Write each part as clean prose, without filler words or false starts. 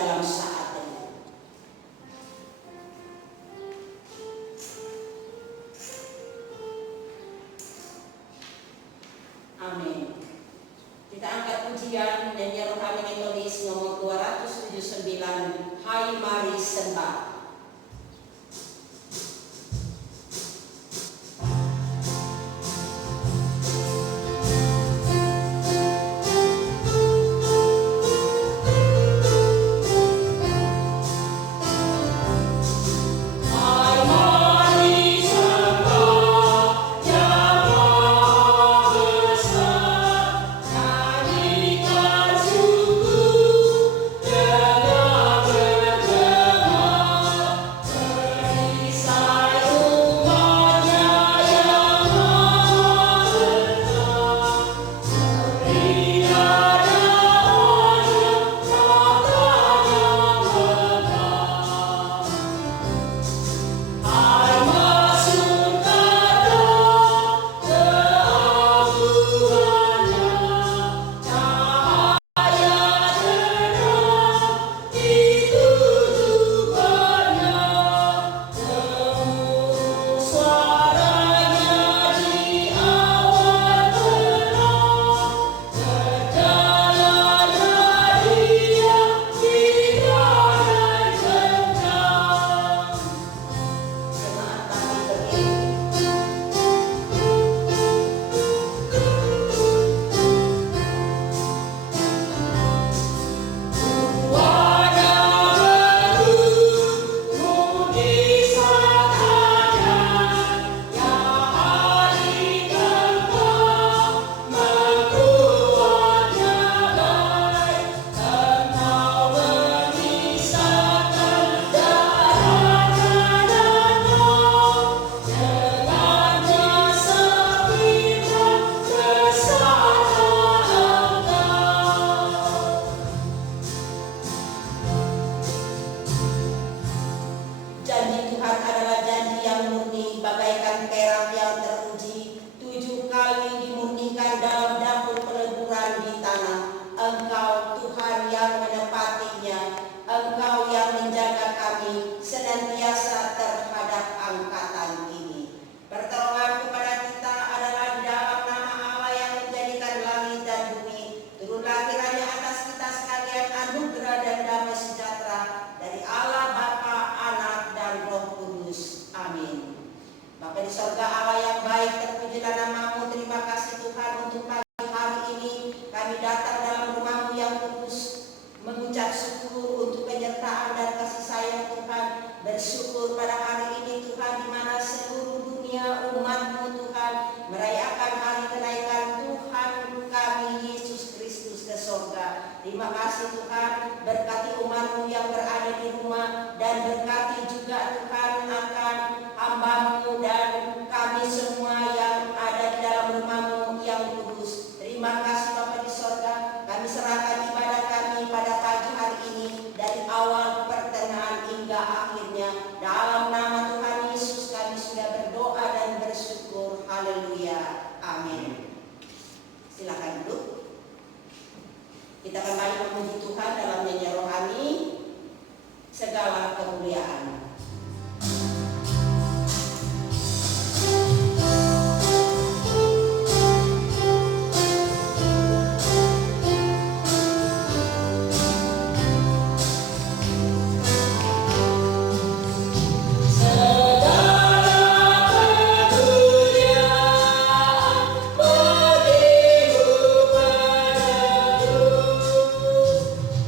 dalam saat ini. Amin. Kita angkat pujian nyanyi rohani metodis nomor 279, Hai Mari Sembah. Terima kasih Tuhan, berkati umat-Mu yang berada di rumah, dan berkati juga Tuhan akan hamba-Mu dan kami semua yang ada di dalam rumah-Mu yang kudus. Terima kasih Bapa di sorga, kami serahkan ibadah kami pada pagi hari ini, dari awal, pertengahan hingga akhirnya. Dalam nama Tuhan Yesus kami sudah berdoa dan bersyukur. Haleluya. Amin. Silakan duduk. Kita kembali memuji Tuhan dalam nyanyian rohani, segala kemuliaan.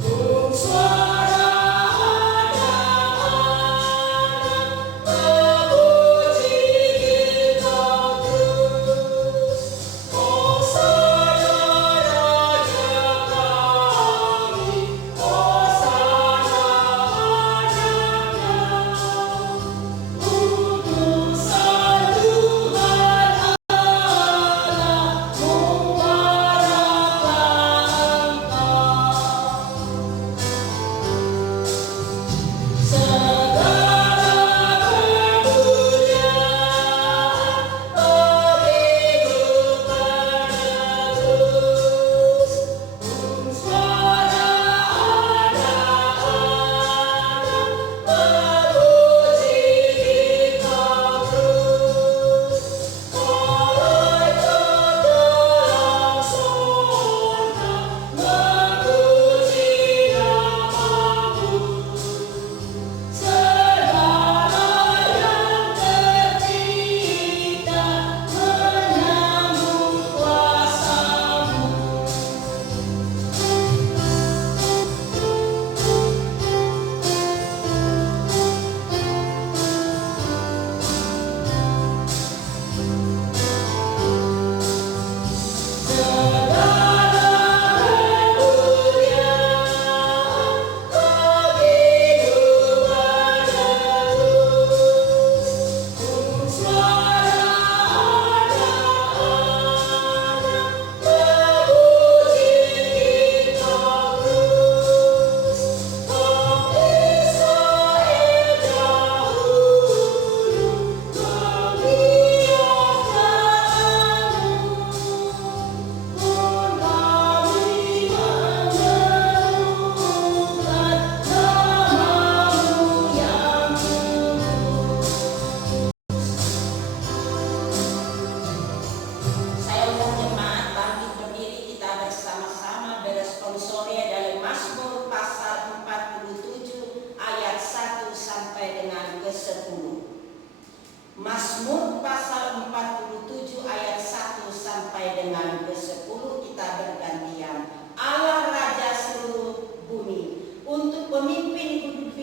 Oh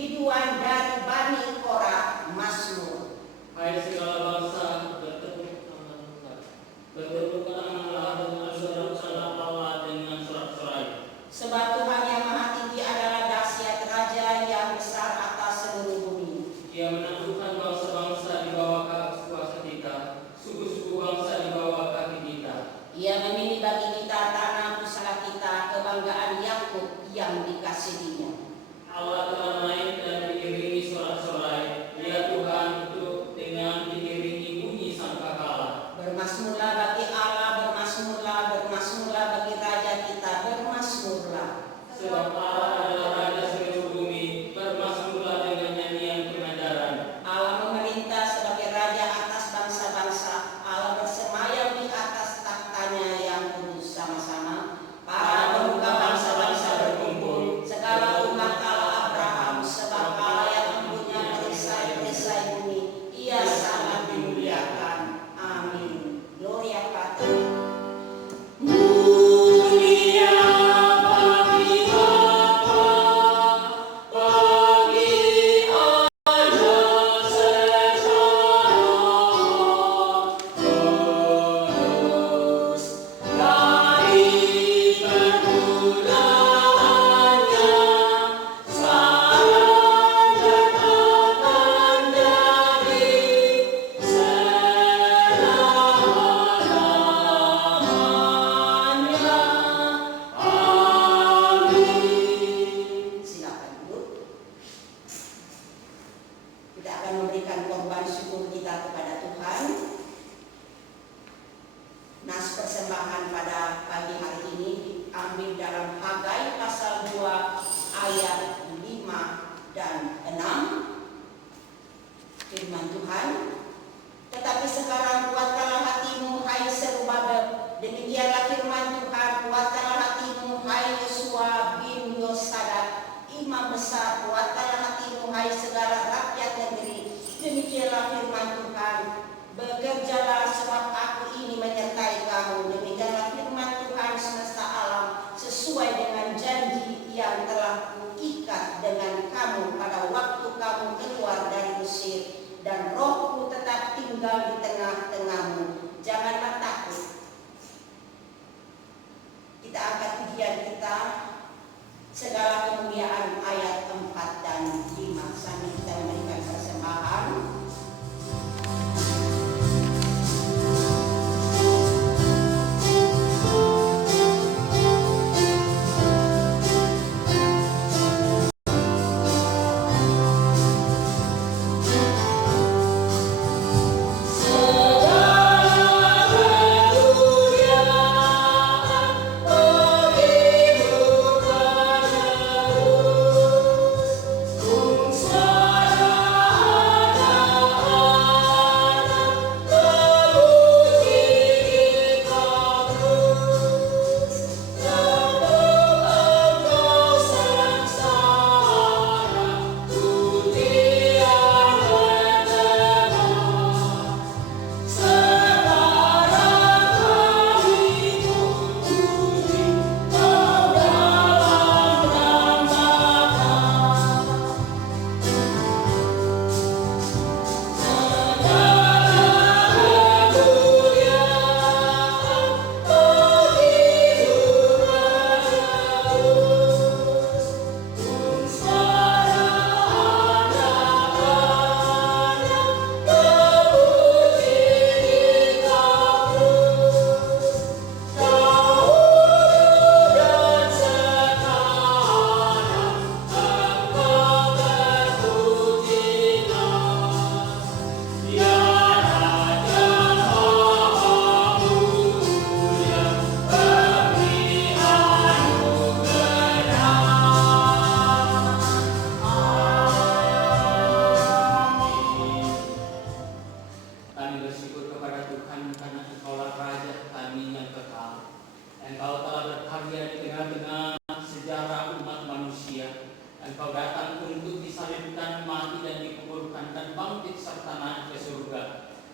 biduan dari Bani Korah, Mazmur. Hai segala bangsa, bertepukanlah dengan sorak-sorai Allah dengan sorak-sorai. Sebab Tuhan yang Maha Tinggi adalah dahsyat, Raja yang besar atas seluruh bumi. Dia menaklukkan bangsa-bangsa di bawah kuasa kita, suku-suku bangsa di bawah kaki kita. Ia memilih bagi kita tanah pusaka kita, kebanggaan Yakub yang dikasihinya. Allah telah naik dan diiringi sorak-sorai. Dia Tuhan itu dengan diiringi bunyi sangkakala. Bermasmurlah bagi Allah, bermasmurlah, bermasmurlah bagi Raja kita, bermasmurlah. Sebab Allah adalah Raja seluruh bumi, bermasmurlah dengan nyanyian pengajaran. Allah memerintah sebagai Raja atas bangsa-bangsa. Allah bersemayam di atas taktanya yang kudus. Sama-sama para pemuka bangsa-bangsa berkumpul, segala umat Allah Abraham, sebab Allah yang mempunyai perisai-perisai bumi, Ia sangat dimuliakan. Amin. Gloria Patri. Mulia bagi Bapa, bagi Anak secara kudus. Dari permulaannya, sekarang dan akan jadi selama-lamanya. Amin. Silakan duduk. Kita akan memberikan korban syukur kita kepada Tuhan. Nas persembahan pada pagi hari ini diambil dalam Hagai pasal 2 ayat 5 dan 6. Firman Tuhan, tetapi sekarang kuatkanlah hatimu, hai Zerubabel. Demikianlah firman Tuhan, kuatkanlah hatimu, hai Yosua bin Yosadak, imam besar. Kuatkanlah hatimu, hai segala rakyat negeri. Demikianlah firman Tuhan, bekerjalah sebab aku ini menyertai kamu. Demikianlah firman Tuhan semesta alam, sesuai dengan janji yang telah kuikat dengan kamu pada waktu kamu keluar dari Mesir. Dan rohku tetap tinggal di tengah-tengahmu. Janganlah takut. Kita angkat pujian kita, segala kemuliaan ayat 4 dan 5. Sambil kita memberikan persembahan.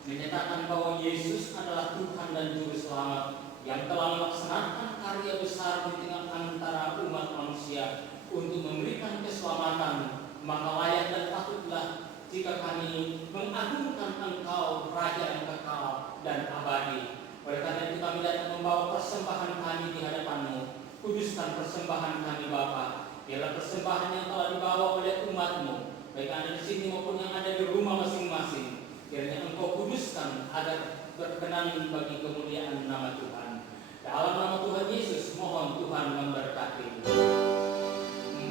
menyatakan bahwa Yesus adalah Tuhan dan Juru Selamat yang telah melaksanakan karya besar di tengah antara umat manusia untuk memberikan keselamatan Maka layak dan patutlah jika kami mengagungkan Engkau, Raja yang kekal dan abadi. Oleh karena itu kami datang membawa persembahan kami di hadapan-Mu. Kuduskan persembahan kami Bapa. Biarlah persembahan yang telah dibawa oleh umat-Mu, baik yang ada di sini maupun yang ada di rumah masing-masing, kiranya Engkau kuduskan agar berkenan bagi kemuliaan nama Tuhan. Dalam nama Tuhan Yesus, mohon Tuhan memberkati.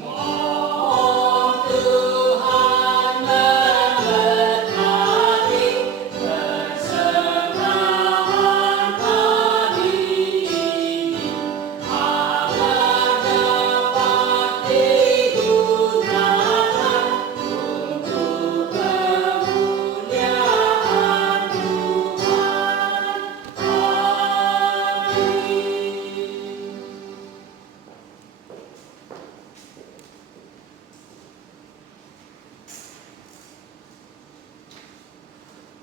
Mohon Tuhan memberkati persembahan kami ini, agar dapat digunakan untuk kemuliaan Tuhan. Amin.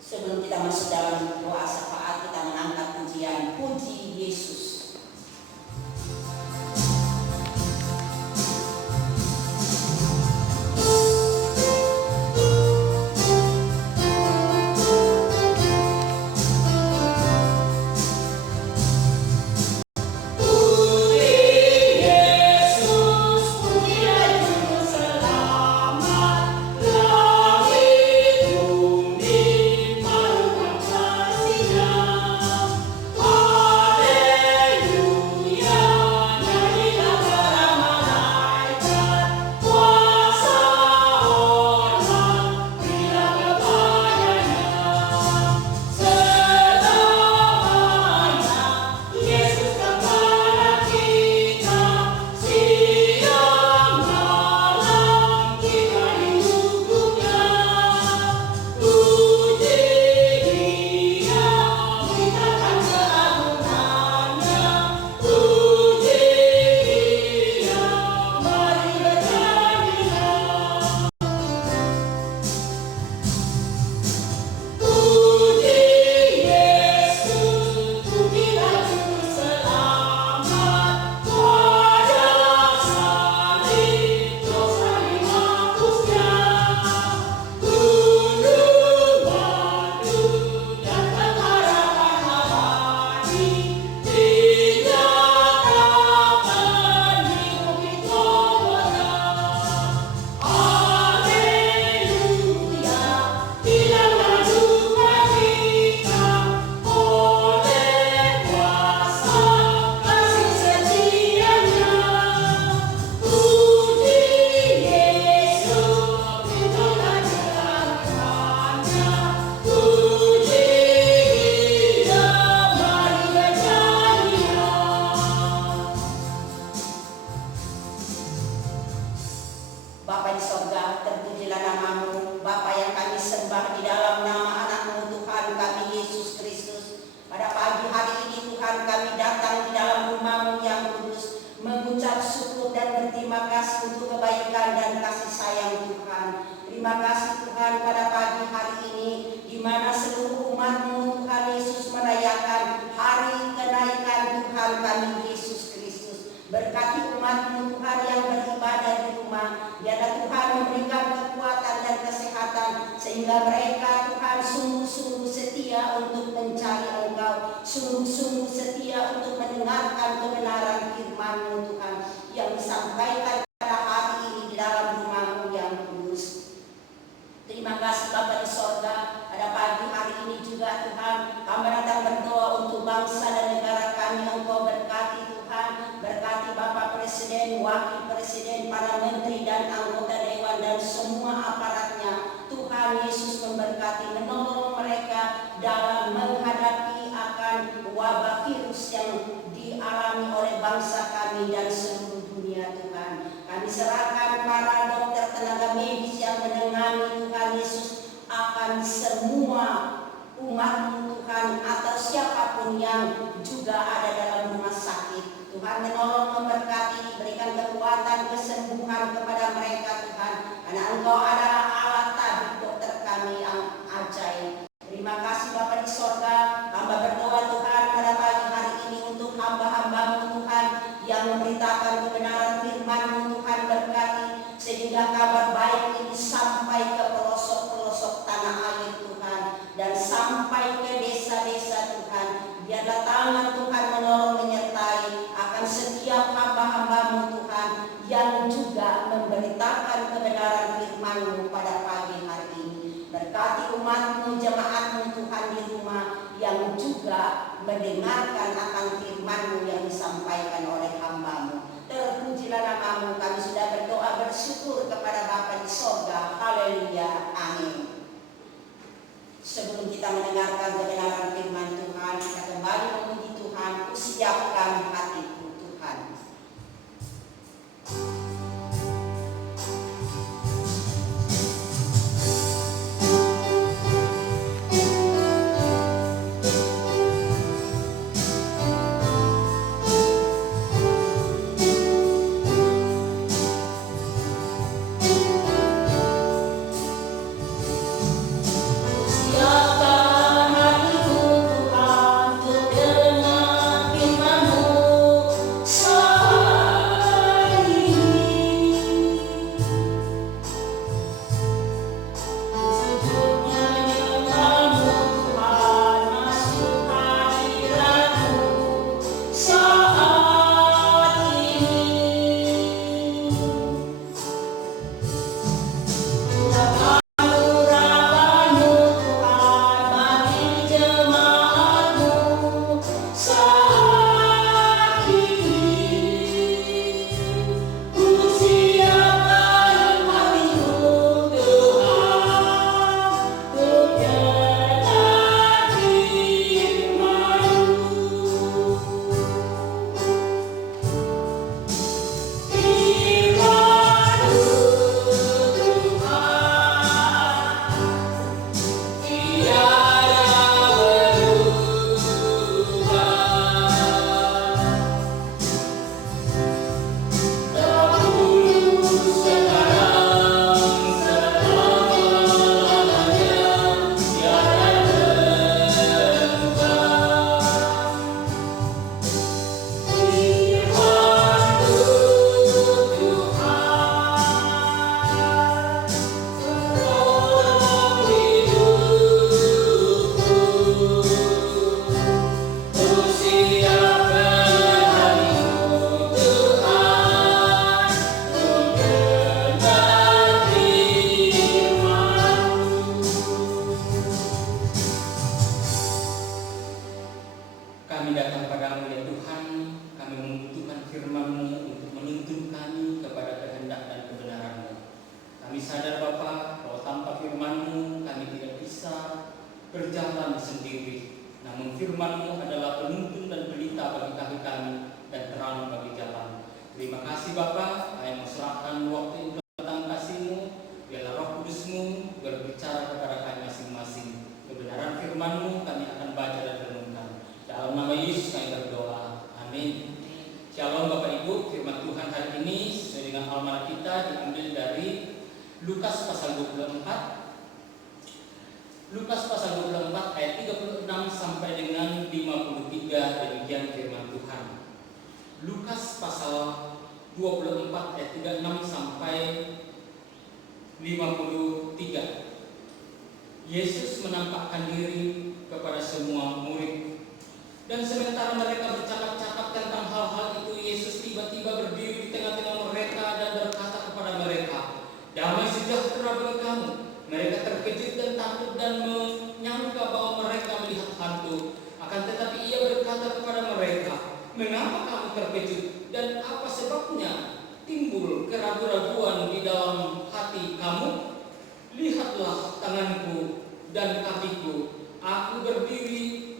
Sebelum kita masuk dalam doa syafaat, kita mengangkat pujian Puji Yesus. Bapa di sorga, terpujilah nama-Mu. Bapa yang kami sembah di dalam nama anak-Mu Tuhan kami Yesus Kristus. Pada pagi hari ini Tuhan kami datang di dalam rumah-Mu yang kudus, mengucap syukur dan berterima kasih untuk kebaikan dan kasih sayang Tuhan. Terima kasih Tuhan pada pagi hari ini, di mana seluruh umat-Mu Tuhan Yesus merayakan hari kenaikan Tuhan kami Yesus Kristus. Berkati umat-Mu Tuhan yang beribadah di rumah, biarlah Tuhan memberikan kekuatan dan kesehatan, sehingga mereka Tuhan sungguh-sungguh setia untuk mencari Engkau, sungguh-sungguh setia untuk mendengarkan kebenaran firman-Mu Tuhan yang disampaikan pada hari ini di dalam rumah-Mu yang kudus. Terima kasih Bapa di sorga, pada pagi hari ini juga Tuhan kami datang berdoa untuk bangsa dan negara kami. Engkau berkati Tuhan, berkati Bapak Presiden, Wakil Presiden, para menteri dan anggota dewan dan semua aparatnya. Tuhan Yesus memberkati, menolong mereka dalam menghadapi akan wabah virus yang dialami oleh bangsa kami dan seluruh dunia Tuhan. Kami serahkan para dokter, tenaga medis yang menangani Tuhan Yesus akan semua umat-Mu Tuhan, atau siapapun yang juga ada dalam rumah sakit. Tuhan menolong, memberkati, berikan kekuatan, kesembuhan kepada mereka Tuhan, karena Engkau adalah Allah tabib dokter kami yang ajaib. Terima kasih Bapa di sorga, hamba berdoa Tuhan pada pagi hari ini untuk hamba-hamba-Mu Tuhan yang memberitakan kebenaran firman-Mu Tuhan, berkati sehingga kabar baik ini sampai ke pelosok-pelosok tanah air Tuhan, dan sampai ke desa-desa Tuhan. Biarlah tangan Tuhan menolong menyertai akan setiap hamba-hamba-Mu Tuhan yang juga memberitakan kebenaran firman-Mu pada pagi hari ini. Berkati umat-Mu, jemaat-Mu Tuhan di rumah yang juga mendengarkan akan firman-Mu yang disampaikan oleh hamba-Mu. Terpujilah nama-Mu, kami sudah berdoa bersyukur kepada Bapa di sorga. Haleluya, amin. Sebelum kita mendengarkan kebenaran firman Tuhan, kita kembali memuji Tuhan. Siapkan hatiku Tuhan. Kami datang padamu ya Tuhan, kami membutuhkan firman-Mu untuk menuntun kami kepada kehendak dan kebenaran-Mu. Kami sadar Bapa bahwa tanpa firman-Mu kami tidak bisa berjalan sendiri. Namun firman-Mu adalah penuntun dan pelita bagi kaki kami dan terang bagi jalan. Terima kasih Bapa, kami serahkan waktu ini tentang kasih-Mu. Biarlah Roh Kudus-Mu berbicara kepada kami masing-masing. Kebenaran firman-Mu kami akan baca dan renungkan. Dalam nama Yesus kami berdoa. Amin. Shalom Bapak Ibu, firman Tuhan hari ini sesuai dengan almanac kita diambil dari Lukas pasal 24. Lukas pasal 24 ayat 36 sampai dengan 53, demikian firman Tuhan. Lukas pasal 24 ayat 36 sampai 53. Yesus menampakkan diri kepada semua murid. Dan sementara mereka bercakap-cakap tentang hal-hal itu, Yesus tiba-tiba berdiri di tengah-tengah mereka dan berkata kepada mereka, "Damai sejahtera bagi kamu." Mereka terkejut dan takut dan menyangka bahwa mereka melihat hantu. Akan tetapi ia berkata kepada mereka, "Mengapa kamu terkejut dan apa sebabnya timbul keraguan-raguan di dalam hati kamu? Lihatlah tanganku dan kakiku. Aku berdiri,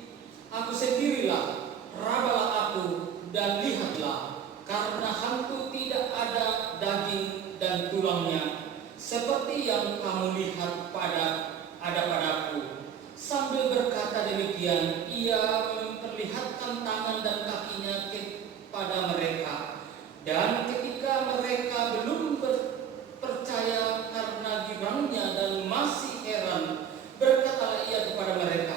aku sendirilah, rabalah aku dan lihatlah, karena hantu tidak ada daging dan tulangnya, seperti yang kamu lihat ada padaku." Sambil berkata demikian, ia memperlihatkan tangan dan kakinya kepada mereka. Dan ketika mereka belum percaya karena gibangnya dan masih heran, berkatalah ia kepada mereka,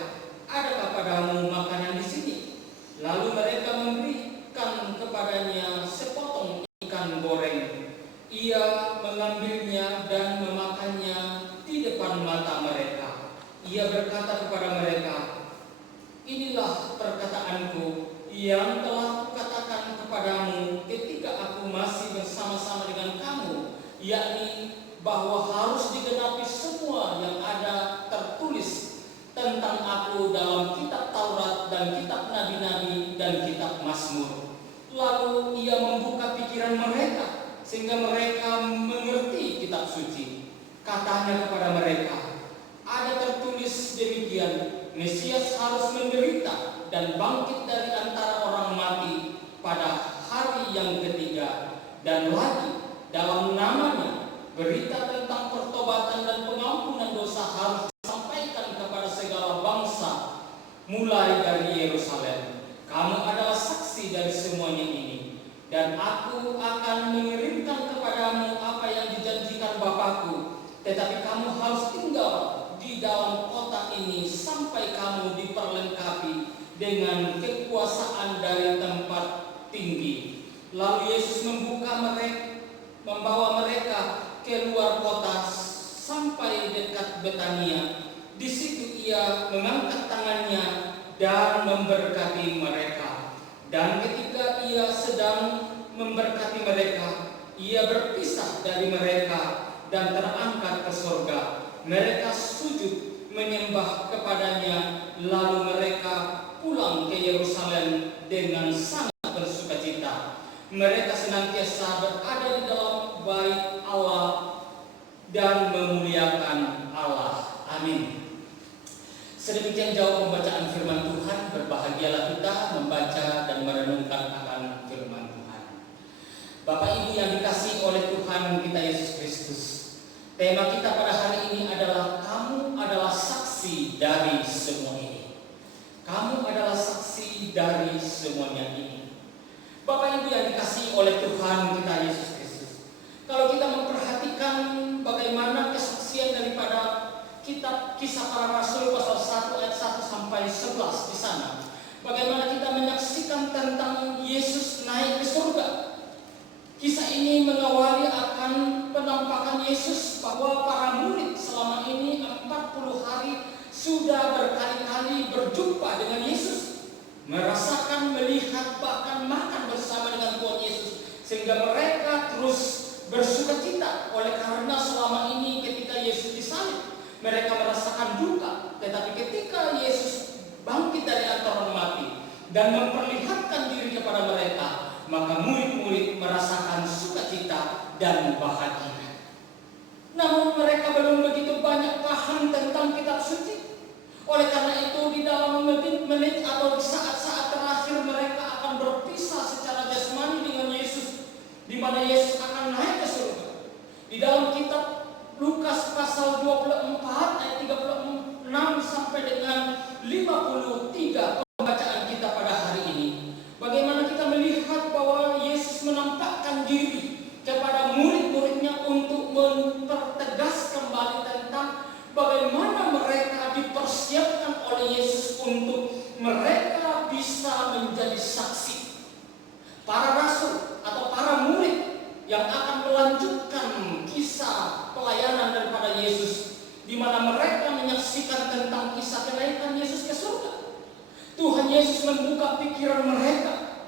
"Adakah padamu makanan di sini?" Lalu mereka memberikan kepadanya sepotong ikan goreng. Ia mengambilnya mengambilnya dan memakannya di depan mata mereka. Ia berkata kepada mereka, inilah perkataanku yang telah kukatakan kepadamu ketika aku masih bersama-sama dengan kamu, yakni bahwa harus digenapi semua yang ada tertulis tentang aku dalam kitab Taurat dan kitab Nabi-Nabi dan kitab Mazmur. Lalu ia membuka pikiran mereka sehingga mereka mengerti kitab suci. Katanya kepada mereka, ada tertulis demikian, Mesias harus menderita dan bangkit dari antara orang mati pada hari yang ketiga, dan lagi dalam namanya berita tentang pertobatan dan pengampunan dosa harus disampaikan kepada segala bangsa mulai dari Yerusalem. Kamu adalah saksi dari semuanya ini, dan aku akan mengirimkan kepadamu apa yang dijanjikan Bapakku, tetapi kamu harus tinggal di dalam kota ini sampai kamu diperlengkapi dengan kekuasaan dari tempat tinggi. Lalu Yesus membawa mereka keluar kota sampai dekat Betania. Di situ ia mengangkat tangannya dan memberkati mereka. Dan ketika ia sedang memberkati mereka, ia berpisah dari mereka dan terangkat ke surga. Mereka sujud menyembah kepadanya, lalu mereka pulang ke Yerusalem dengan sangat bersukacita. Mereka senantiasa berada di dalam bait Allah dan memuliakan Allah. Amin. Sedemikian jauh pembacaan firman Tuhan. Berbahagialah kita membaca dan merenungkan akan firman Tuhan. Bapak Ibu yang dikasihi oleh Tuhan kita Yesus Kristus, tema kita pada hari ini adalah kamu adalah saksi dari semua ini. Kamu adalah saksi dari semuanya ini. Bapak Ibu yang dikasihi oleh Tuhan kita Yesus Kristus, kalau kita memperhatikan bagaimana kesaksian daripada kitab Kisah Para Rasul pasal 1 ayat 1 sampai 11 di sana, bagaimana kita menyaksikan tentang Yesus naik ke surga. Kisah ini mengawali akan penampakan Yesus bahwa para murid selama ini 40 hari sudah berkali-kali berjumpa dengan Yesus, merasakan, melihat, bahkan makan bersama dengan Tuhan Yesus, sehingga mereka terus bersukacita oleh karena selama ini ketika Yesus disalib mereka merasakan duka, tetapi ketika Yesus bangkit dari antara orang mati dan memperlihatkan diri kepada mereka, maka murid-murid merasakan sukacita dan bahagia. Namun mereka belum begitu banyak paham tentang kitab suci. Oleh karena itu di dalam menit-menit atau di saat-saat terakhir mereka akan berpisah secara jasmani dengan Yesus, di mana Yesus akan naik ke surga. Di dalam kitab Lukas pasal 24 ayat 36 sampai dengan 53 pembacaan kita pada hari ini, bagaimana kita melihat bahwa Yesus menampakkan diri kepada murid-muridnya untuk mempertegas kembali tentang bagaimana mereka dipersiapkan oleh Yesus untuk mereka bisa menjadi saksi. Para rasul atau para murid yang akan melanjutkan kisah pelayanan daripada Yesus, di mana mereka menyaksikan tentang kisah kenaikan Yesus ke surga. Tuhan Yesus membuka pikiran mereka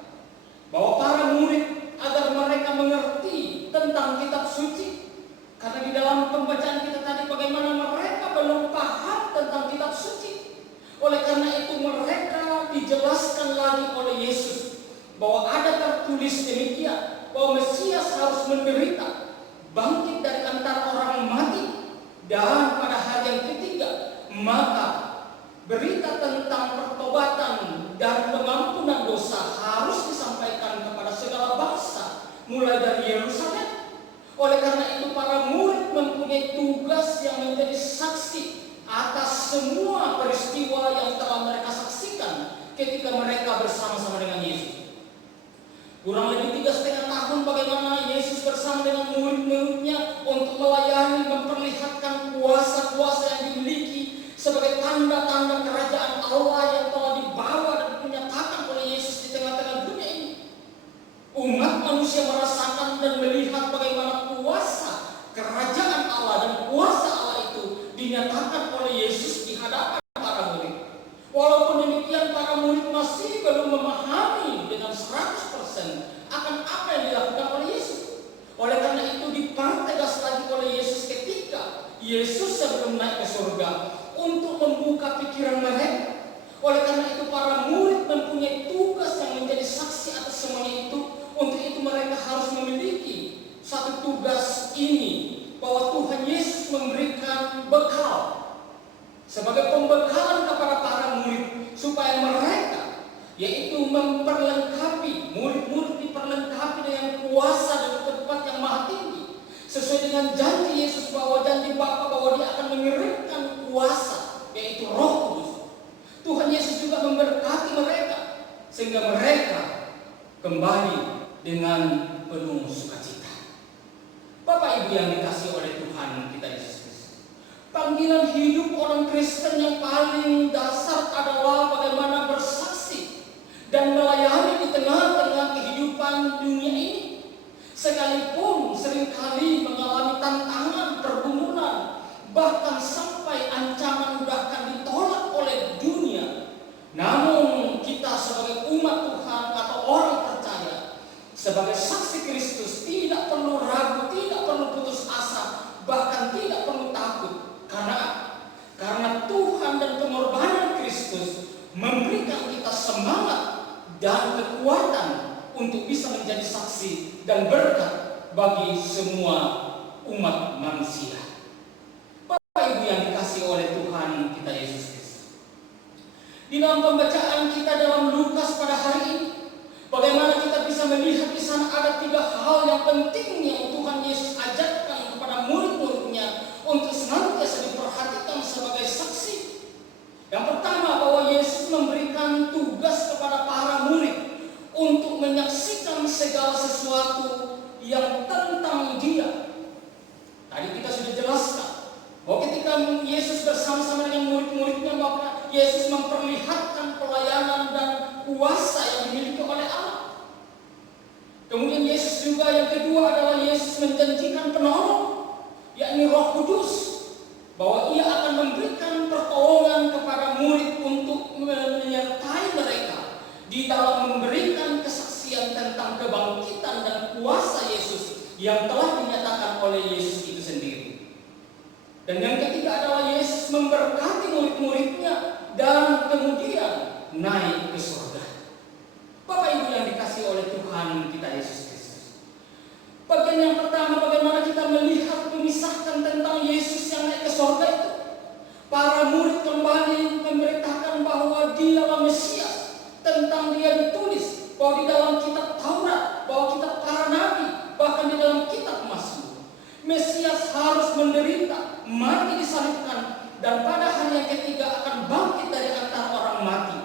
bahwa para murid agar mereka mengerti tentang kitab suci. Karena di dalam pembacaan kita tadi bagaimana mereka belum paham tentang kitab suci. Oleh karena itu mereka dijelaskan lagi oleh Yesus bahwa ada tertulis demikian, bahwa Mesias harus menderita, bangkit dari antara orang mati, dan pada hari yang ketiga, maka berita tentang pertobatan dan pengampunan dosa harus disampaikan kepada segala bangsa, mulai dari Yerusalem. Oleh karena itu para murid mempunyai tugas yang menjadi saksi atas semua peristiwa yang telah mereka saksikan ketika mereka bersama-sama dengan Yesus. Kurang lebih 3,5 tahun bagaimana Yesus bersama dengan murid-muridnya untuk melayani, memperlihatkan kuasa-kuasa yang dimiliki sebagai tanda-tanda kerajaan Allah yang telah dibawa dan dinyatakan oleh Yesus di tengah-tengah dunia ini. Umat manusia merasakan dan melihat bagaimana kuasa kerajaan dan kuasa Allah itu dinyatakan oleh Yesus di hadapan para murid. Walaupun demikian para murid masih belum memahami dengan 100% akan apa yang dilakukan oleh Yesus. Oleh karena itu dipertegas lagi oleh Yesus ketika Yesus sebelum naik ke surga untuk membuka pikiran mereka. Oleh karena itu para murid mempunyai tugas yang menjadi saksi atas semuanya itu. Untuk itu mereka harus memiliki satu tugas ini, bahwa Tuhan Yesus memberikan bekal sebagai pembekalan kepada para murid supaya mereka yaitu memperlengkapi, murid-murid diperlengkapi dengan kuasa dan tempat yang maha tinggi sesuai dengan janji Yesus, bahwa janji Bapa bahwa Dia akan mengirimkan kuasa yaitu Roh Kudus. Tuhan Yesus juga memberkati mereka sehingga mereka kembali dengan penuh sukacita. Bapak Ibu yang dikasihi oleh Tuhan kita Yesus Kristus, panggilan hidup orang Kristen yang paling dasar adalah bagaimana bersaksi dan melayani di tengah-tengah kehidupan dunia ini. Sekalipun seringkali mengalami tantangan, pergumulan, bahkan sampai ancaman bahkan ditolak oleh dunia, namun kita sebagai umat Tuhan atau orang percaya, sebagai saksi Kristus tidak perlu ragu, tidak perlu putus asa, bahkan tidak perlu takut. Karena Tuhan dan pengorbanan Kristus memberikan kita semangat dan kekuatan untuk bisa menjadi saksi dan berkat bagi semua umat manusia. Bapak Ibu yang dikasihi oleh Tuhan kita Yesus Kristus, di dalam pembacaan kita dalam Lukas pada hari ini, bagaimana kita bisa melihat di sana ada 3 hal yang penting yang Tuhan Yesus ajarkan kepada murid-muridnya untuk senantiasa diperhatikan sebagai saksi. Yang pertama, bahwa Yesus memberikan tugas kepada para murid untuk menyaksikan segala sesuatu yang tentang Dia. Tadi kita sudah jelaskan bahwa ketika Yesus bersama-sama dengan murid-muridnya, bahwa Yesus memperlihatkan pelayanan dan kuasa yang dimiliki oleh Allah. Kemudian Yesus juga yang kedua adalah Yesus menjanjikan penolong, yakni Roh Kudus, bahwa Ia akan memberikan pertolongan kepada murid untuk menyertai mereka di dalam memberikan kesaksian tentang kebangkitan dan kuasa Yesus yang telah dinyatakan oleh Yesus itu sendiri. Dan yang ketiga adalah Yesus memberkati murid-muridnya dan kemudian naik ke surga. Bapak Ibu yang dikasihi oleh Tuhan kita Yesus Kristus, bagian yang pertama, bagaimana kita melihat memisahkan tentang Yesus yang naik ke surga itu. Para murid kembali memberitakan bahwa Dialah Mesias, tentang Dia ditulis bahwa di dalam kitab Taurat, bahwa kitab para nabi, bahkan di dalam kitab Mazmur, Mesias harus menderita, mati disalibkan, dan pada hari yang ketiga akan bangkit dari antara orang mati.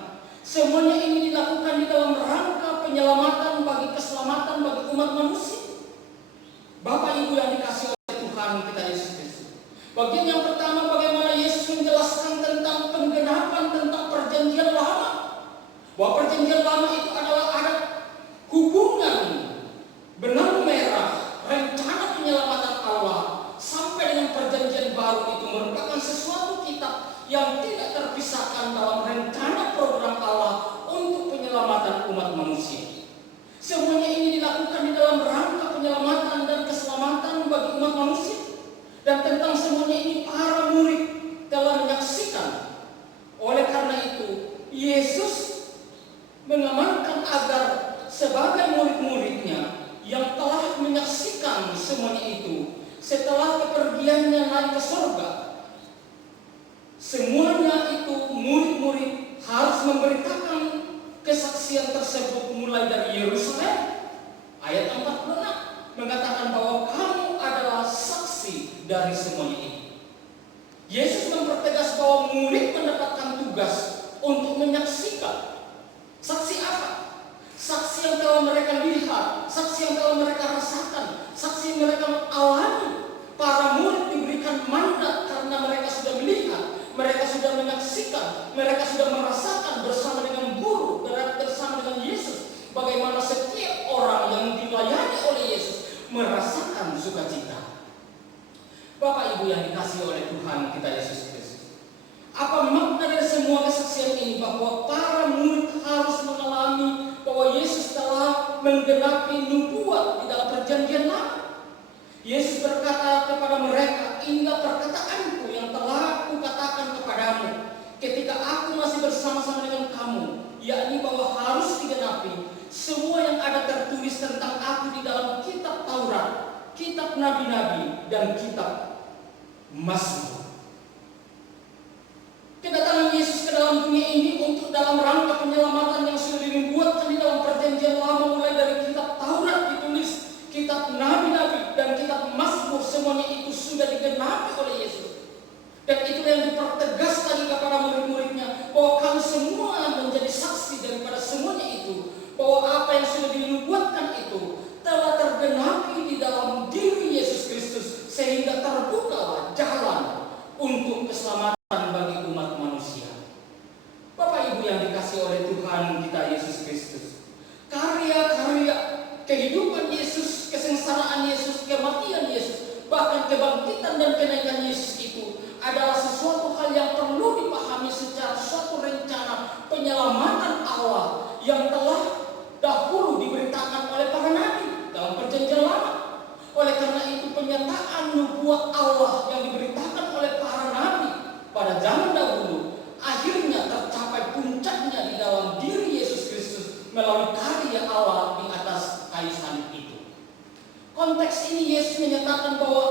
Semuanya ini dilakukan di dalam rangka penyelamatan bagi keselamatan bagi umat manusia. Bapak Ibu yang dikasihi oleh Tuhan kita Yesus Kristus, bagian yang pertama, bagaimana Yesus menjelaskan tentang penggenapan tentang perjanjian lama, bahwa perjanjian lama itu adalah ada hubungan benang merah rencana penyelamatan Allah sampai dengan perjanjian baru itu merupakan sesuatu kitab yang tidak terpisahkan dalam rencana program Allah untuk penyelamatan umat manusia. Semuanya ini dilakukan di dalam rangka penyelamatan dan keselamatan bagi umat manusia. Dan tentang semuanya ini para murid telah menyaksikan. Oleh karena itu Yesus mengamankan agar sebagai murid-muridnya yang telah menyaksikan semuanya itu, setelah kepergiannya naik ke surga, semuanya itu murid-murid harus memberitakan kesaksian tersebut mulai dari Yerusalem. Ayat 46 mengatakan bahwa kamu adalah saksi dari semuanya ini. Yesus mempertegas bahwa murid mendapatkan tugas untuk menyaksikan. Saksi apa? Saksi yang telah mereka lihat, saksi yang telah mereka rasakan, saksi yang mereka alami. Para murid diberikan mandat karena mereka sudah melihat, mereka sudah menyaksikan, mereka sudah merasakan bersama dengan guru, bersama dengan Yesus, bagaimana setiap orang yang dilayani oleh Yesus merasakan sukacita. Bapak Ibu yang dikasihi oleh Tuhan kita Yesus Kristus, apa makna dari semua kesaksian ini? Bahwa para murid harus mengalami bahwa Yesus telah menggenapi nubuat di dalam perjanjian lama. Yesus berkata kepada mereka, inilah perkataanku yang telah kukatakan kepadamu ketika aku masih bersama-sama dengan kamu, yakni bahwa harus digenapi semua yang ada tertulis tentang aku di dalam kitab Taurat, kitab nabi-nabi, dan kitab Mazmur. Kedatangan Yesus ke dalam dunia ini untuk dalam rangka penyelamatan yang sudah dibuatkan di dalam perjanjian lama, mulai dari kitab Taurat ditulis, kitab nabi-nabi, dan kitab Mazmur, semuanya itu sudah digenapi oleh Yesus. Dan itu yang dipertegas lagi kepada murid-muridnya, bahwa kami semua menjadi saksi daripada semuanya itu, bahwa apa yang sudah dinubuatkan itu telah tergenapi di dalam diri Yesus Kristus, sehingga terbukalah jalan untuk keselamatan bagi umat manusia. Bapak Ibu yang dikasihi oleh Tuhan kita Yesus Kristus, karya-karya kehidupan Yesus, kesengsaraan Yesus, kematian Yesus, bahkan kebangkitan dan kenaikan Yesus itu adalah sesuatu hal yang perlu dipahami secara suatu rencana penyelamatan Allah yang telah dahulu diberitakan oleh para nabi dalam perjanjian lama. Oleh karena itu, penyataan nubuat Allah yang diberitakan oleh para nabi pada zaman dahulu akhirnya tercapai puncaknya di dalam diri Yesus Kristus melalui karya Allah di atas kayu salib itu. Konteks ini Yesus menyatakan bahwa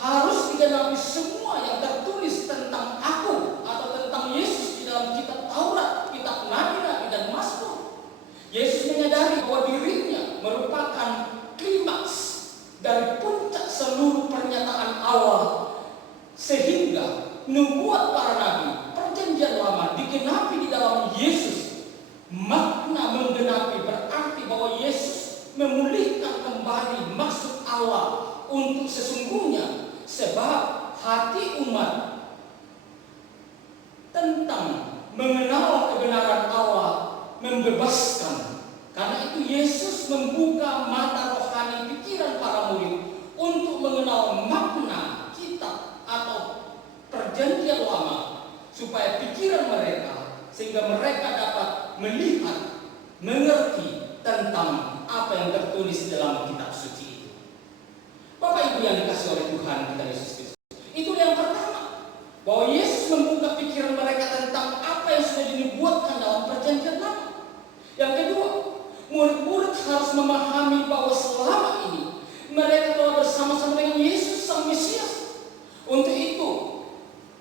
harus digenapi semua yang tertulis tentang aku atau tentang Yesus di dalam kitab Taurat, kitab nabi-nabi, dan Mazmur. Yesus menyadari bahwa dirinya merupakan klimaks dari puncak seluruh pernyataan Allah, sehingga nubuat para nabi, perjanjian lama digenapi di dalam Yesus. Makna menggenapi berarti bahwa Yesus memulihkan kembali maksud Allah untuk sesungguhnya, sebab hati umat tentang mengenal kebenaran Allah membebaskan. Karena itu Yesus membuka mata rohani pikiran para murid untuk mengenal makna kitab atau perjanjian lama, supaya pikiran mereka, sehingga mereka dapat melihat, mengerti tentang apa yang tertulis dalam kitab suci itu. Bapak Ibu yang dikasihi oleh Tuhan kita Yesus Kristus, itu yang pertama, bahwa Yesus membuka pikiran mereka tentang apa yang sudah dinubuatkan dalam perjanjian lama. Yang kedua, murid-murid harus memahami bahwa selama ini mereka telah bersama-sama dengan Yesus Sang Mesias. Untuk itu,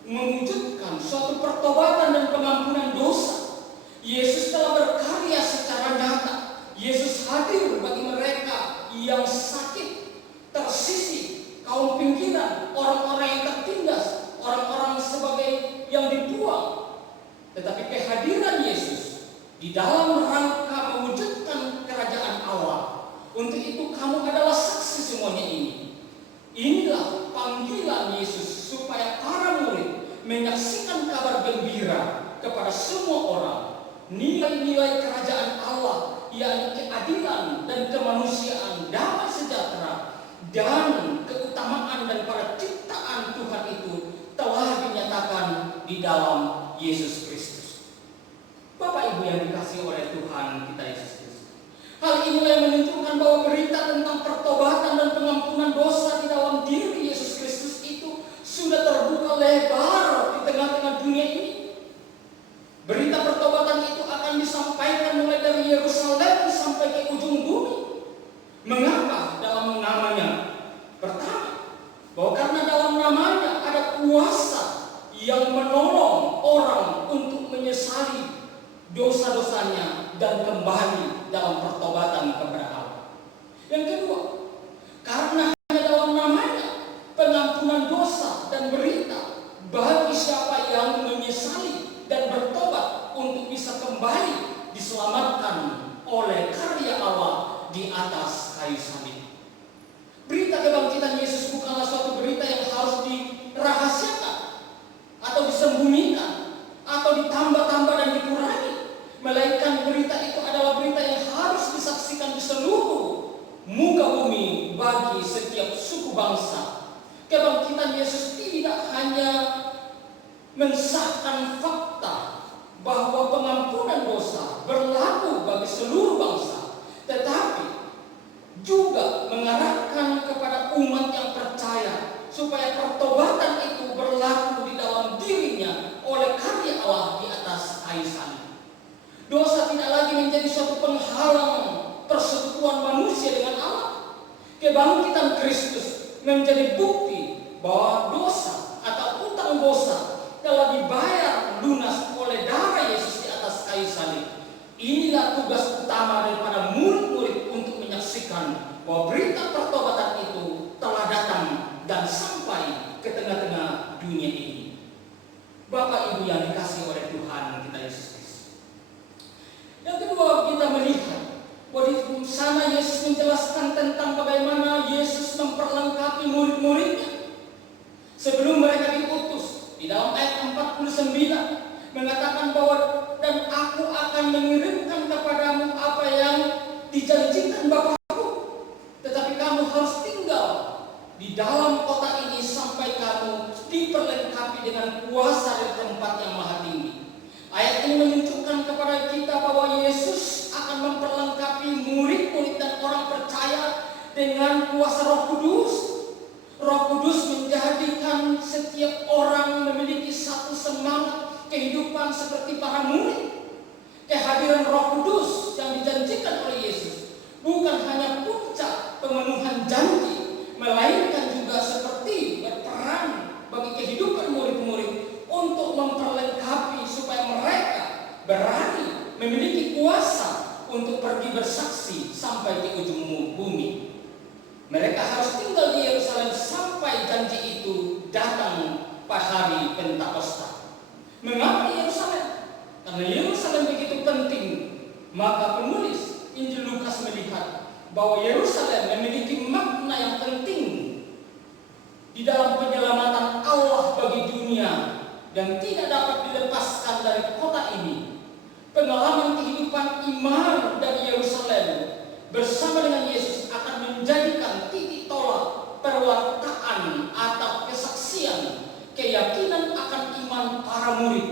mewujudkan suatu pertobatan dan pengampunan dosa. Yesus telah berkarya secara nyata. Yesus hadir bagi mereka yang sakit, tersisih, kaum pinggiran, orang-orang yang tertindas, orang-orang sebagai yang dibuang. Tetapi kehadiran Yesus di dalam rangka mewujudkan kerajaan Allah. Untuk itu kamu adalah saksi semuanya ini. Inilah panggilan Yesus supaya para murid menyaksikan kabar gembira kepada semua orang. Nilai-nilai kerajaan Allah, yakni keadilan dan kemanusiaan, damai sejahtera, dan keutamaan daripada ciptaan Tuhan itu telah dinyatakan di dalam Yesus Kristus. Bapak Ibu yang dikasihi oleh Tuhan kita Yesus Kristus, hal inilah yang menunjukkan bahwa berita tentang pertobatan dan pengampunan dosa di dalam diri Yesus Kristus itu sudah terbuka lebar di tengah-tengah dunia ini. Berita pertobatan itu akan disampaikan mulai dari Yerusalem sampai ke ujung bumi. Mengapa? Dalam namanya. Pertama, bahwa karena dalam namanya ada kuasa yang menolong orang untuk menyesali dosa-dosanya dan kembali dalam pertobatan kepada Allah. Yang kedua, karena hanya dalam namanya pengampunan dosa dan berita bagi siapa yang menyesali dan bertobat untuk bisa kembali diselamatkan oleh karya Allah di atas kayu salib. Berita kebangkitan Yesus bukanlah suatu berita yang harus dirahasiakan atau disembunyikan atau ditambah-tambah dan dikurangi, melainkan berita itu adalah berita yang harus disaksikan di seluruh muka bumi mensahkan fakta bahwa pengampunan dosa berlaku bagi seluruh bangsa, tetapi juga mengarahkan kepada umat yang percaya supaya pertobatan itu berlaku di dalam dirinya oleh karya Allah di atas kayu salib. Dosa tidak lagi menjadi suatu penghalang persekutuan manusia dengan Allah. Kebangkitan Kristus menjadi bukti bahwa dosa atau utang dosa telah dibayar lunas oleh darah Yesus di atas kayu salib. Inilah tugas utama daripada murid-murid untuk menyaksikan bahwa berita pertobatan itu telah datang dan sampai ke tengah-tengah dunia ini. Bapak Ibu yang dikasihi oleh Tuhan kita Yesus Kristus. Yang kedua, kita melihat bahwa di sana Yesus menjelaskan tentang bagaimana Yesus memperlengkapi murid-muridnya sebelum mereka diutus. Di dalam ayat 49 mengatakan bahwa dan aku akan mengirimkan kepadamu apa yang dijanjikan Bapa-Ku, tetapi kamu harus tinggal di dalam kota ini sampai kamu diperlengkapi dengan kuasa dari tempat yang maha tinggi. Ayat ini menunjukkan kepada kita bahwa Yesus akan memperlengkapi murid-murid dan orang percaya dengan kuasa Roh Kudus. Roh Kudus menjadikan setiap orang memiliki satu semangat kehidupan seperti para murid. Kehadiran Roh Kudus yang dijanjikan oleh Yesus bukan hanya puncak pemenuhan janji, melainkan juga seperti berperan bagi kehidupan murid-murid untuk memperlengkapi supaya mereka berani memiliki kuasa untuk pergi bersaksi sampai di ujung bumi. Mereka harus tinggal di Yerusalem sampai janji itu datang pada hari Pentakosta. Mengapa Yerusalem? Karena Yerusalem begitu penting. Maka penulis Injil Lukas melihat bahwa Yerusalem memiliki makna yang penting di dalam penyelamatan Allah bagi dunia dan tidak dapat dilepaskan dari kota ini. Pengalaman kehidupan iman dari Yerusalem bersama dengan Yesus akan menjadikan titik tolak perwartaan atau kesaksian keyakinan akan iman para murid.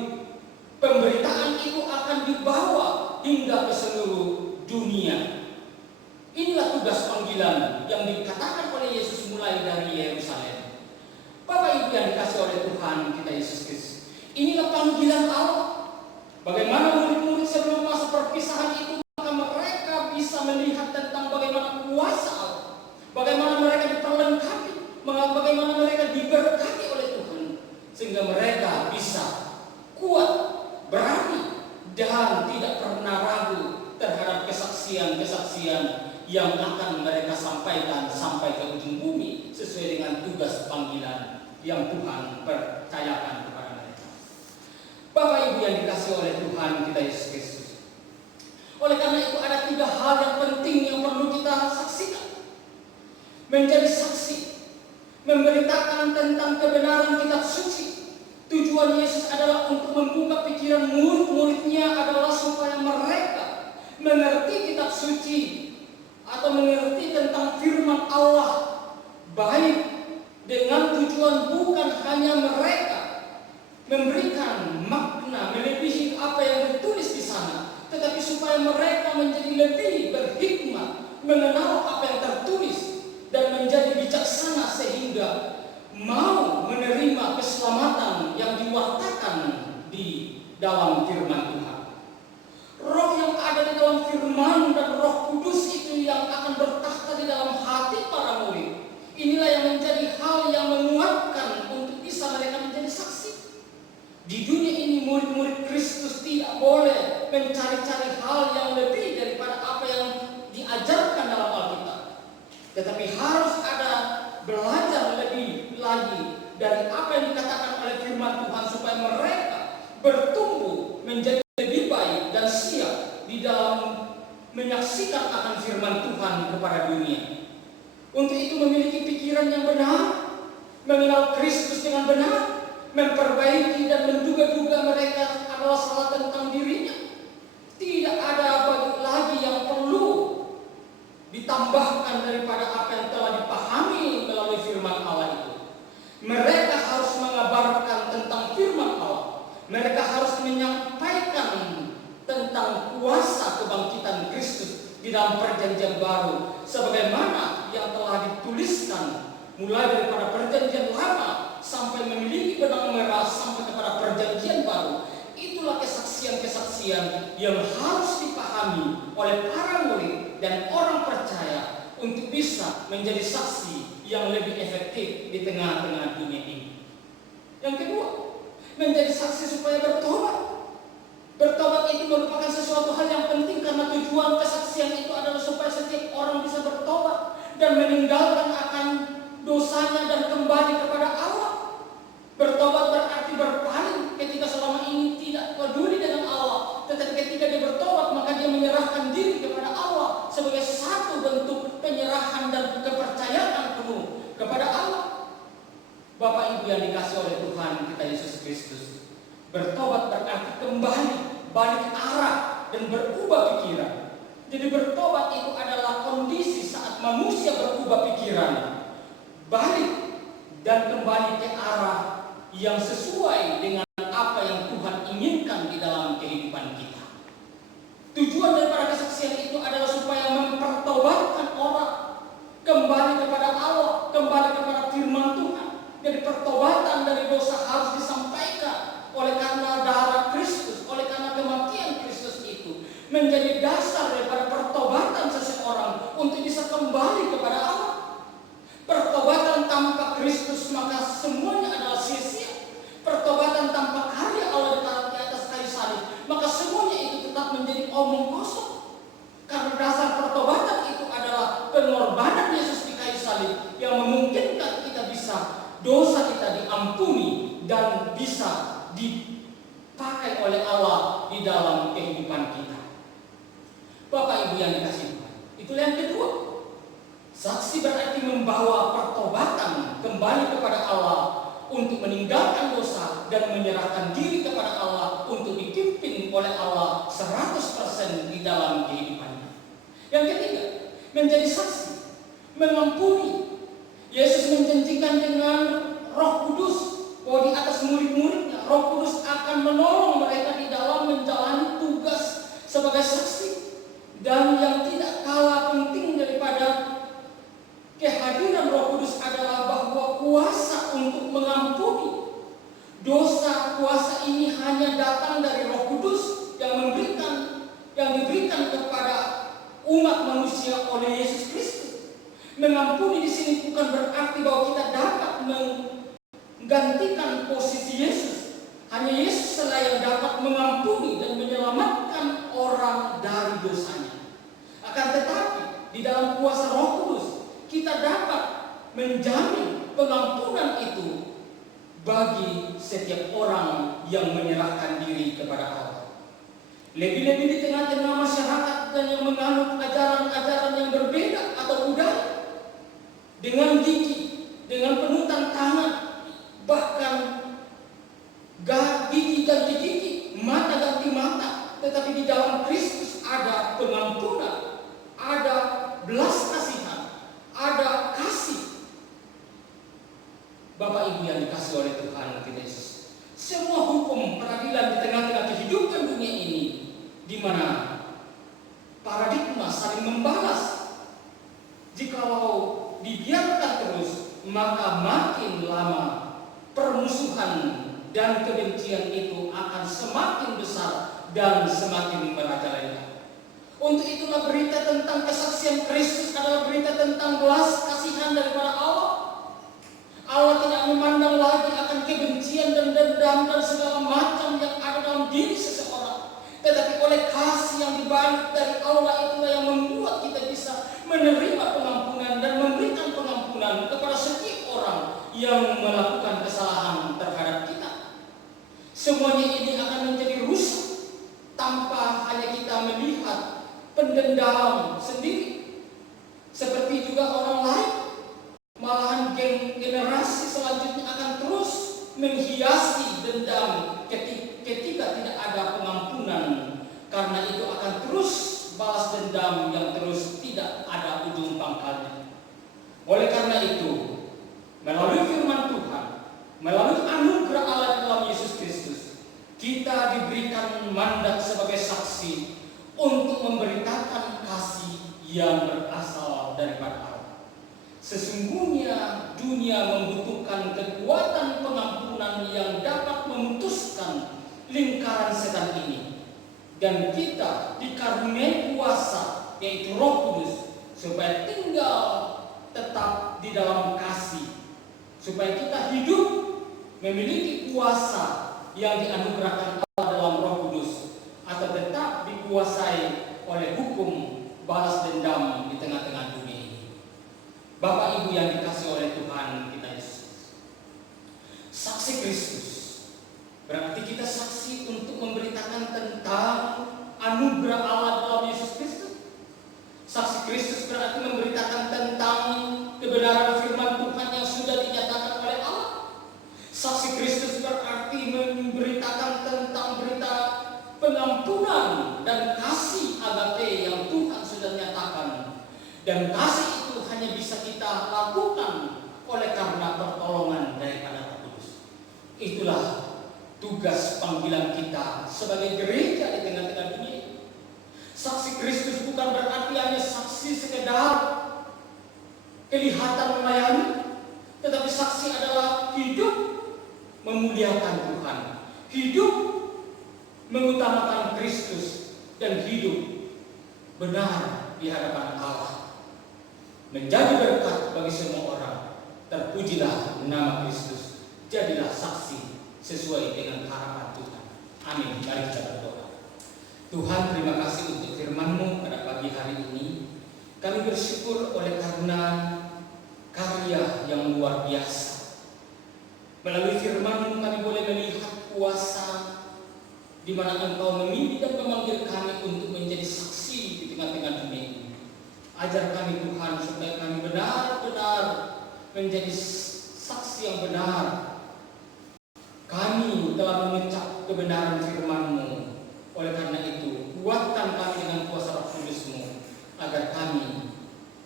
Pemberitaan itu akan dibawa hingga ke seluruh dunia. Inilah tugas panggilan yang dikatakan oleh Yesus mulai dari Yerusalem. Bapak Ibu yang dikasihi oleh Tuhan kita Yesus Kristus, inilah panggilan Allah. Bagaimana murid-murid sebelum masa perpisahan itu, maka mereka bisa melihat tentang bagaimana kuasa Allah, bagaimana mereka diperlengkapi, bagaimana mereka diberkati oleh Tuhan, sehingga mereka bisa kuat, berani, dan tidak pernah ragu terhadap kesaksian-kesaksian yang akan mereka sampaikan sampai ke ujung bumi sesuai dengan tugas panggilan yang Tuhan percayakan kepada mereka. Bapak Ibu yang dikasihi oleh Tuhan kita Yesus Kristus. Oleh karena itu ada 3 hal yang penting yang perlu kita saksikan. Menjadi saksi, memberitakan tentang kebenaran kitab suci. Tujuan Yesus adalah untuk membuka pikiran murid-muridnya adalah supaya mereka mengerti kitab suci atau mengerti tentang firman Allah baik dengan tujuan bukan hanya mereka memberikan makna melebihi apa yang tertulis di sana, tetapi supaya mereka menjadi lebih berhikmat mengenal apa yang tertulis dan menjadi bijaksana sehingga mau menerima keselamatan yang diwartakan di dalam firman Tuhan. Roh yang ada di dalam firman dan Roh Kudus itu yang akan bertakhta di dalam hati para murid. Inilah yang menjadi hal yang menguatkan untuk bisa mereka menjadi saksi. Di dunia ini murid-murid Kristus tidak boleh mencari-cari hal yang lebih daripada apa yang diajarkan dalam Alkitab. Tetapi harus ada belajar lebih lagi dari apa yang dikatakan oleh firman Tuhan supaya mereka bertumbuh menjadi lebih baik dan siap di dalam menyaksikan akan firman Tuhan kepada dunia. Untuk itu memiliki pikiran yang benar, mengenal Kristus dengan benar, memperbaiki dan menduga-duga mereka adalah salah tentang dirinya. Tidak ada lagi yang perlu ditambahkan daripada apa yang telah dipahami melalui firman Allah itu. Mereka harus mengabarkan tentang firman Allah dalam perjanjian baru, sebagaimana yang telah dituliskan mulai daripada perjanjian lama sampai memiliki benang merah sampai kepada perjanjian baru. Itulah kesaksian-kesaksian yang harus dipahami oleh para murid dan orang percaya untuk bisa menjadi saksi yang lebih efektif di tengah-tengah dunia ini. Yang kedua, menjadi saksi supaya bertobat. Bertobat itu merupakan sesuatu hal yang penting karena tujuan kesaksian itu adalah supaya setiap orang bisa bertobat dan meninggalkan akan dosanya dan kembali kepada Allah. Bertobat berarti berpaling ketika selama ini tidak peduli dengan Allah, tetapi ketika dia bertobat maka dia menyerahkan diri kepada Allah sebagai satu bentuk penyerahan dan kepercayaan penuh kepada Allah. Bapak Ibu yang dikasih oleh Tuhan kita Yesus Kristus, bertobat berarti kembali, balik arah dan berubah pikiran. Jadi bertobat itu adalah kondisi saat manusia berubah pikiran, balik dan kembali ke arah yang sesuai dengan apa yang Tuhan inginkan di dalam kehidupan kita. Tujuan daripada kesaksian itu adalah supaya mempertobatkan orang kembali kepada Allah, kembali kepada firman Tuhan. Jadi pertobatan dari dosa harus disampaikan oleh karena darah Kristus, oleh karena kematian Kristus itu menjadi dasar daripada pertobatan seseorang untuk bisa kembali kepada Allah. Pertobatan tanpa Kristus maka semuanya adalah sia-sia. Pertobatan tanpa karya Allah di atas kayu salib maka semuanya itu tetap menjadi omong kosong. Karena dasar pertobatan itu adalah pengorbanan Yesus di kayu salib yang memungkinkan kita bisa dosa kita diampuni dan bisa dipakai oleh Allah di dalam kehidupan kita. Bapak Ibu yang dikasihi Tuhan, itulah yang kedua. Saksi berarti membawa pertobatan kembali kepada Allah untuk meninggalkan dosa dan menyerahkan diri kepada Allah untuk dipimpin oleh Allah 100% di dalam kehidupannya. Yang ketiga, menjadi saksi, mengampuni. Yesus menjanjikan dengan Roh Kudus bahwa di atas murid-muridnya Roh Kudus akan menolong mereka di dalam menjalani tugas sebagai saksi. Dan yang tidak kalah penting daripada kehadiran Roh Kudus adalah bahwa kuasa untuk mengampuni dosa, kuasa ini hanya datang dari Roh Kudus yang diberikan kepada umat manusia oleh Yesus Kristus. Mengampuni di sini bukan berarti bahwa kita dapat menggantikan posisi Yesus. Hanya Yesus saja yang dapat mengampuni dan menyelamatkan orang dari dosanya. Akan tetapi di dalam kuasa Roh Kudus kita dapat menjamin pengampunan itu bagi setiap orang yang menyerahkan diri kepada Allah. Lebih-lebih di tengah-tengah masyarakat dan yang menganut ajaran-ajaran yang berbeda atau budaya, dengan gigi, dengan penutan tangan, bahkan gigi ganti gigi, mata ganti mata, tetapi di dalam Kristus ada pengampunan, ada belas kasihan, ada kasih. Bapak Ibu yang dikasih oleh Tuhan kita Yesus, semua hukum peradilan di tengah-tengah kehidupan dunia ini, di mana paradigma saling membalas, jikalau dibiarkan terus, maka makin lama permusuhan dan kebencian itu akan semakin besar dan semakin merajalela. Untuk itulah berita tentang kesaksian Kristus adalah berita tentang belas kasihan daripada Allah. Allah tidak memandang lagi akan kebencian dan dendam dan segala macam yang ada dalam diri seseorang, tetapi oleh kasih yang dibalik dari Allah itulah yang membuat kita bisa menerima pengampunan dan memberikan pengampunan kepada setiap orang yang melakukan kesalahan terhadap kita. Semuanya ini akan menjadi rusak tanpa hanya kita melihat pendendam sendiri, seperti juga orang lain. Malahan generasi selanjutnya akan terus menghiasi dendam ketika tidak ada pengampunan, karena itu akan terus balas dendam yang terus tidak ada ujung pangkalnya. Oleh karena itu, melalui firman Tuhan, melalui anugerah Allah dalam Yesus Kristus, kita diberikan mandat sebagai saksi untuk memberitakan kasih yang berasal daripada Allah. Sesungguhnya dunia membutuhkan kekuatan pengampunan yang dapat memutuskan lingkaran setan ini. Dan kita dikaruniai kuasa, yaitu Roh Kudus, supaya tinggal tetap di dalam kasih. Supaya kita hidup memiliki kuasa yang dianugerahkan Allah dalam Roh Kudus, atau tetap dikuasai oleh hukum balas dendam di tengah-tengah dunia ini. Bapak Ibu yang dikasihi oleh Tuhan kita Yesus, saksi Kristus berarti kita saksi untuk memberitakan tentang anugerah Allah dalam Yesus Kristus. Saksi Kristus berarti memberitakan tentang kebenaran firman Tuhan yang sudah dinyatakan oleh Allah. Saksi Kristus berarti memberitakan tentang berita pengampunan dan kasih agape yang Tuhan sudah nyatakan. Dan kasih itu hanya bisa kita lakukan oleh karena pertolongan daripada Roh Kudus. Itulah tugas panggilan kita sebagai gereja di tengah-tengah dunia. Saksi Kristus bukan berarti hanya saksi sekedar kelihatan melayani, tetapi saksi adalah hidup memuliakan Tuhan, hidup mengutamakan Kristus, dan hidup benar di hadapan Allah. Menjadi berkat bagi semua orang. Terpujilah nama Kristus. Jadilah saksi sesuai dengan harapan Tuhan. Amin. Mari kita berdoa. Tuhan, terima kasih untuk firman-Mu pada pagi hari ini. Kami bersyukur oleh karena karya yang luar biasa. Melalui firman-Mu kami boleh melihat kuasa di mana Engkau memilih dan memanggil kami untuk menjadi saksi di tengah-tengah dunia ini. Ajar kami Tuhan supaya kami benar-benar menjadi saksi yang benar. Kami telah mengecap kebenaran firman-Mu. Oleh karena itu, kuatkan kami dengan kuasa Roh Kudus-Mu, agar kami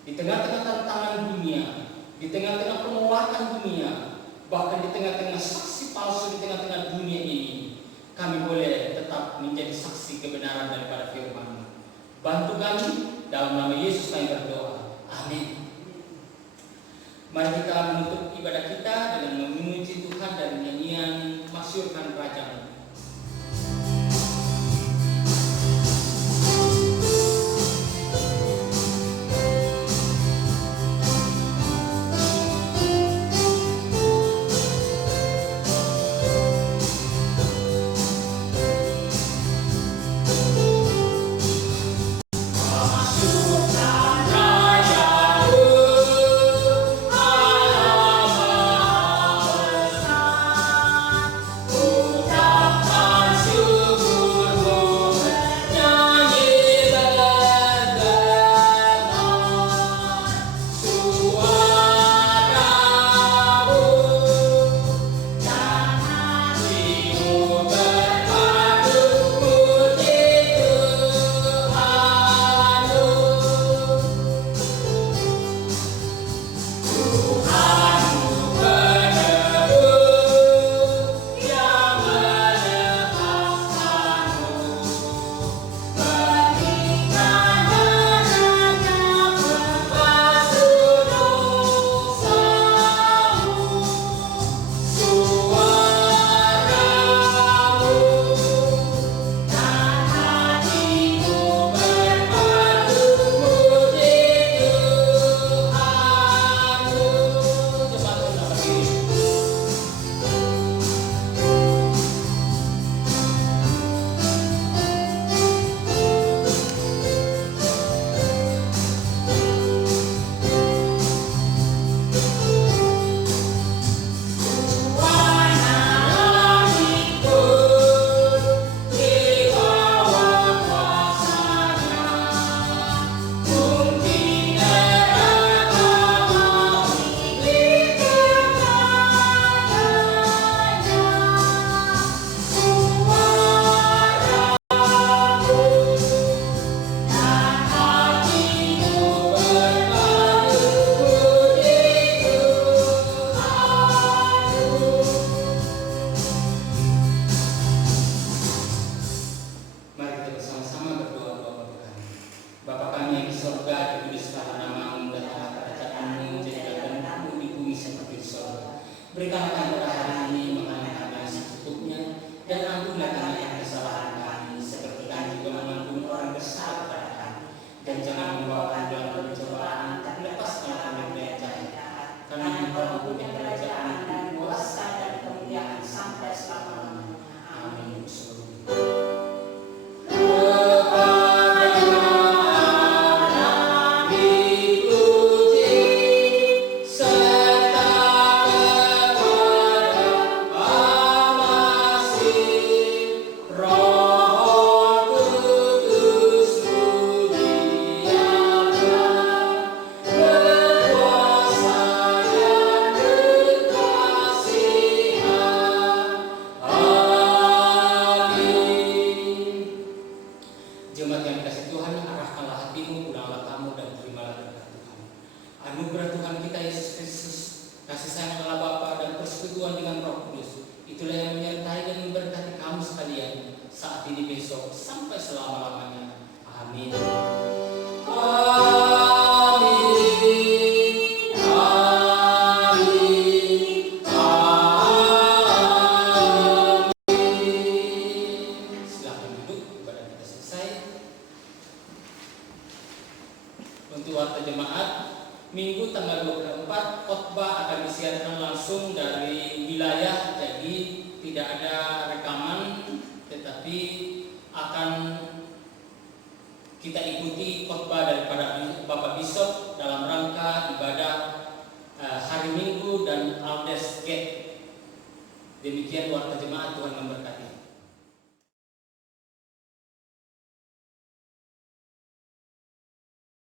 di tengah-tengah tantangan dunia, di tengah-tengah penolakan dunia, bahkan di tengah-tengah saksi palsu di tengah-tengah dunia ini, kami boleh tetap menjadi saksi kebenaran daripada firman-Mu. Bantu kami, dalam nama Yesus kami berdoa. Amin. Mari kita menutup ibadah kita dengan memuji Tuhan dan nyanyian Masyurkan Kerajaan. Itulah yang menyertai dan memberkati kamu sekalian saat ini, besok, sampai selama-lamanya. Amin. Silakan duduk, ibadah kita selesai. Untuk warta jemaat, Minggu tanggal 24 khotbah akan disiarkan langsung dari wilayah, jadi tidak ada rekaman, tetapi akan kita ikuti khotbah daripada Bapak Bishop dalam rangka ibadah hari Minggu dan Aldes Gate. Demikian warta jemaat, Tuhan memberkati.